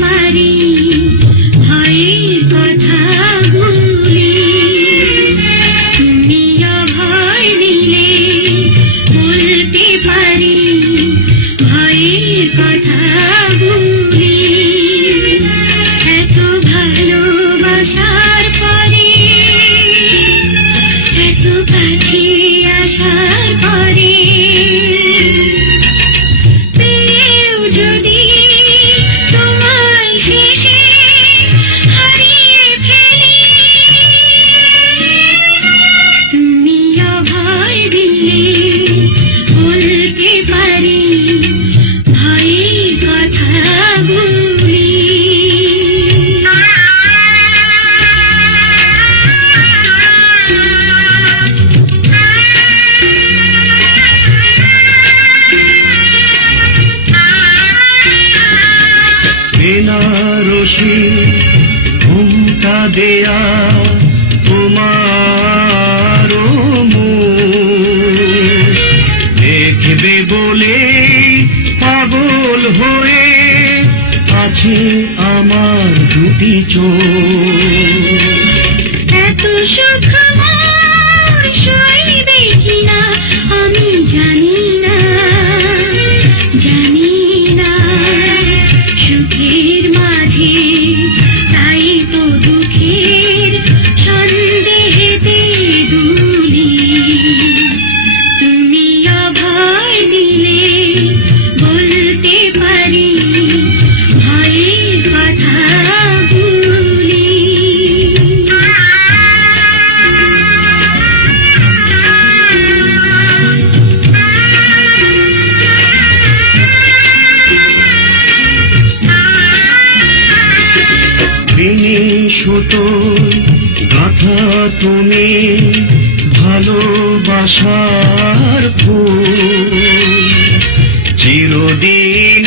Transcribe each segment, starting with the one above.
পারি ভয়ের কথাগুলি। তুমি অভয় দিলে বলতে পারি ভয়ের কথাগুলি। এত ভালোবাসার পরে, এত কাছে আসার পরে পেয়েও যদি তোমায় শেষে হারিয়ে ফেলি, তুমি অভয় দিলে বলতে পারি ভয়ের কথাগুলি। বেনারসি ঘুমটা দেয়া তোমার দেখবে বলে পাগল হয়ে আছে আমার দুটি চোখ। এত সুখ আমার সইবে কিনা আমি জানি না, জানি না। সুখের মাঝে তাই তো দুঃখের সন্দেহেতে দুলি। তুমি অভয় দিলে বলতে পারি ভয়ের কথাগুলি। বিনি সুতো গাথা তুমি ভালোবাসার ফুল। চিরদিনের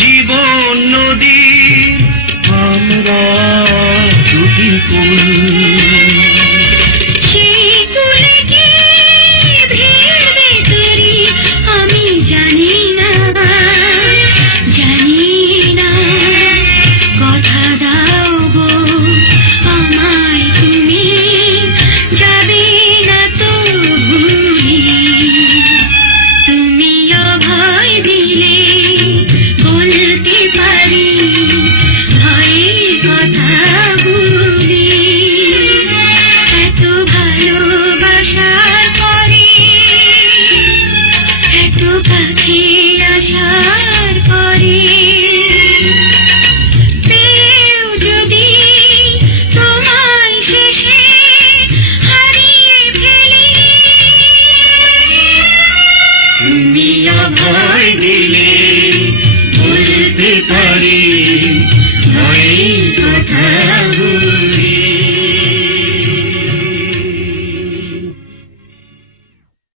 জীবন নদী আমরা দুটি কুল। সেই কুলে কি ভিড়বে তরি আমি জানি না, জানি না। কথা দাও গো আমায় তুমি যাবে না তো ভুলি। তুমি অভয় দিলে বলতে পারি ভয়ের কথাগুলি। এত ভালোবাসার পরে, এত কাছে আসার পরে পেয়েও যদি তোমায় শেষে হারিয়ে ফেলি, তুমি অভয় দিলে বলতে পারি ভয়ের কথাগুলি।